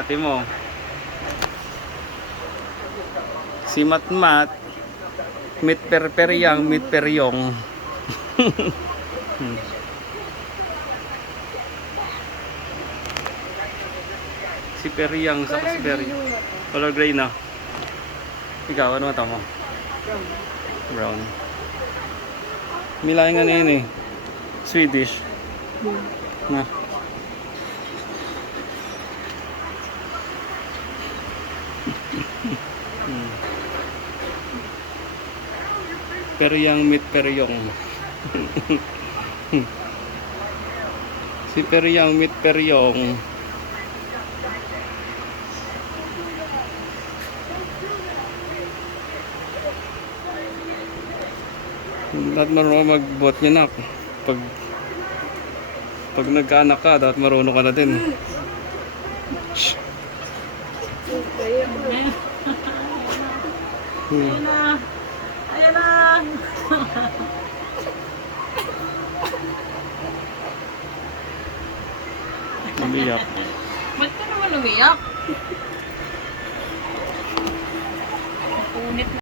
ate mo. Si Matmat, meet perperyang, meet peryong. Si Peryang sa si Peryang. Color gray na. Ikaw, ano mata mo? Brown. Milaing ano yun eh. Swedish. Na. Peryang meet peryong. Si Peryang meet peryong. Dapat marunong mag-bot niya na. Pag nagkaanak ka, dapat marunong ka na din. Shh. Ayan na. Ayan na. Umiyak. Ba't ka naman umiyak? Punit na.